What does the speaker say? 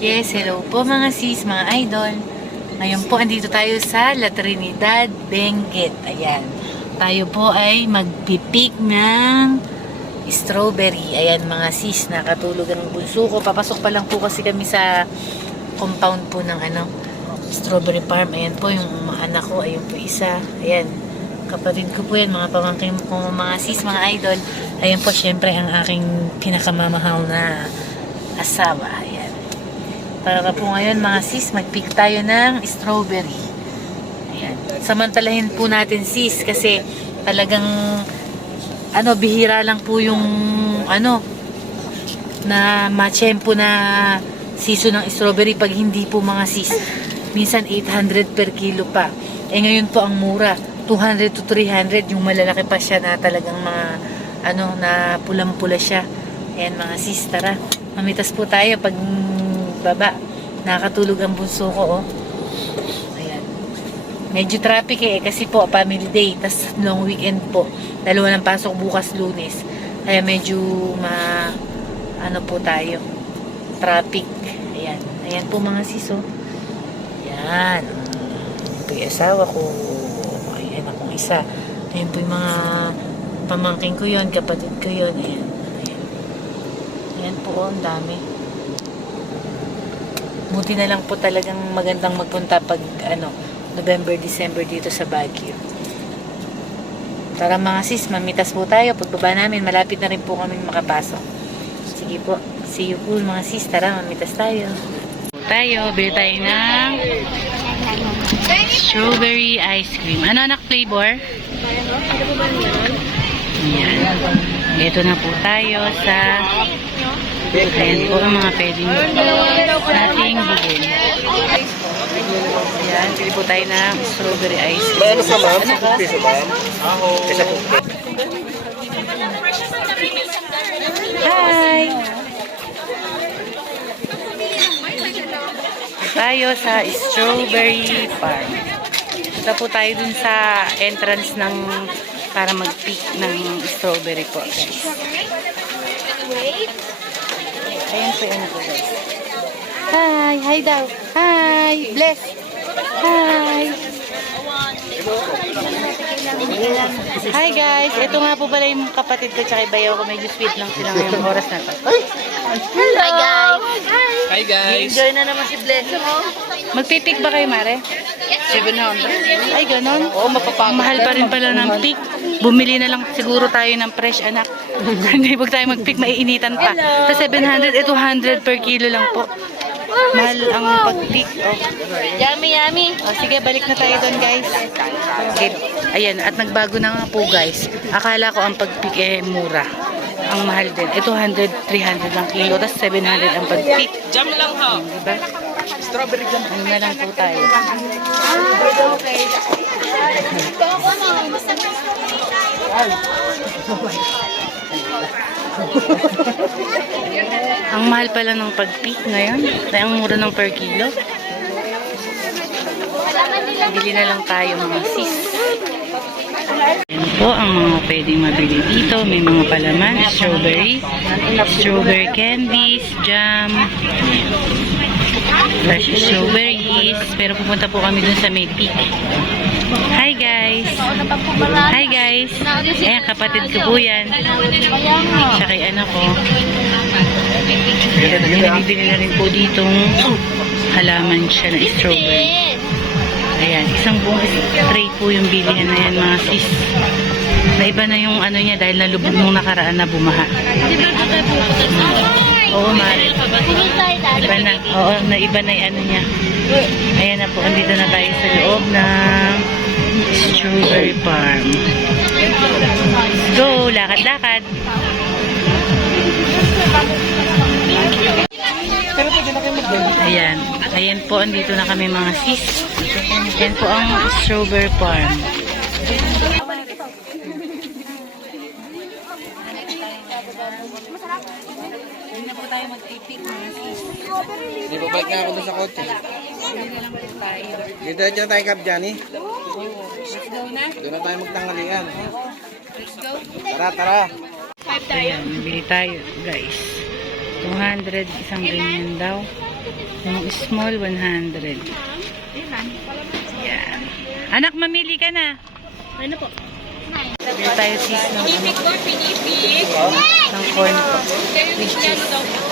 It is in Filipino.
Yes, hello po mga sis, mga idol. Ngayon po, andito tayo sa La Trinidad, Benguet. Ayan. Tayo po ay magpipik ng strawberry. Ayan mga sis, nakatulog ang bunso ko. Papasok pa lang po kasi kami sa compound po ng strawberry farm. Ayan po, yung anak ko, ayun po isa. Ayan, kapatid ko po yan, mga pamangkin ko, mga sis, mga idol. Ayan po, syempre, ang aking pinakamamahal na asawa. Ayan. Para po ngayon mga sis, mag-pick tayo ng strawberry. Ayan. Samantalahin po natin sis kasi talagang bihira lang po yung na matsyempo na season ng strawberry pag hindi po mga sis. Minsan 800 per kilo pa. Eh ngayon po ang mura, 200 to 300 yung malalaki pa siya na talagang mga na pulang-pula siya. Ayan mga sis, tara. Mamitas po tayo pag baba. Nakakatulog ang bunso ko, oh. Ayan. Medyo traffic kasi po, family day. Tas long weekend po. Dalawa ng pasok bukas Lunes. Kaya medyo po tayo. Traffic. Ayan. Ayan po mga sis, oh. Ayan. Ayan po yung asawa ko. Ayan akong isa. Ayan po yung mga pamangking ko yun, kapatid ko yun. Ayan. Ayan. Ayan po, oh, ang dami. Buti na lang po talagang magandang magpunta pag November, December dito sa Baguio. Tara mga sis, mamitas po tayo. Pagbaba namin, malapit na rin po kami makapasok. Sige po, see you po mga sis. Tara, mamitas tayo. Bili tayo ng strawberry ice cream. Ano anak flavor? Yan. Ito na po tayo sa ayan po ang mga pwedeng nating bilhin. Ayan, pili po tayo ng strawberry ice cream. Ano sa ma'am? 10 piso ma'am? Isa po. Hi! Tayo sa strawberry farm. Punta po tayo dun sa entrance ng para mag-pick ng strawberry po. Ayan po yan po guys. Hi! Hi daw! Hi! Bless! Hi! Hi guys! Ito nga po pala yung kapatid ko tsaka bayaw ko. Medyo sweet lang sila ngayong oras na to. Hello! Hi guys! Hi guys! Enjoy na naman si Bless. Magpipick ba kayo, Mare? 700. Ay, ganon? Oo, mahal pa rin pala ng pick. Bumili na lang siguro tayo ng fresh, anak. Hindi, huwag tayo mag-pick, maiinitan pa. Sa 700, 200 per kilo lang po. Mahal ang pag-pick. Oh. Yummy, yummy. Oh, sige, balik na tayo doon, guys. Okay. Ayan, at nagbago na nga po, guys. Akala ko ang pag-pick mura. Ang mahal din. 200, 300 lang kilo, tapos 700 ang pag-pick. Jam lang ha! Diba? Strawberry jam. Ano na lang po tayo. Okay. Ang mahal pala ng pag-pick ngayon. Kaya ang mura ng per kilo. Bili na lang tayo mga sis. Yan po ang mga pwedeng mabili dito. May mga palaman, strawberry candies, jam, fresh strawberries. Pero pupunta po kami dun sa may pick. Hi guys! Hi guys! Ayan, kapatid ko po yan. Tsaka yung anak ko. Binibili na rin po ditong halaman siya na strawberry. Ayan, isang buong tray po yung bilihan na yan mga sis. Naiba na yung niya dahil nalubog nung nakaraan na bumaha. Oo, Mari. Iba na. Oo, naiba na yung niya. Ayan na po, andito na tayo sa loob ng strawberry farm. Let's go, lakad-lakad. Ayan. Ayan po, andito na kami mga sis. Ayan po ang strawberry farm. Hindi na po tayo mag-tipik mga sis. Hindi po balik nga ako doon sa kotse. Hindi na lang po tayo. Dito na tayo kap Johnny. Let's go na. Doon na tayo magtanghalian. Let's go. Tara, tara. Ayan, nabili tayo guys. Ito 200, isang ganyan daw. Yung small, 100. Yan. Anak, mamili ka na. Ano po? Bili tayo sis ng ano, Pinipig ko, pinipig. ng corn po. Wish list.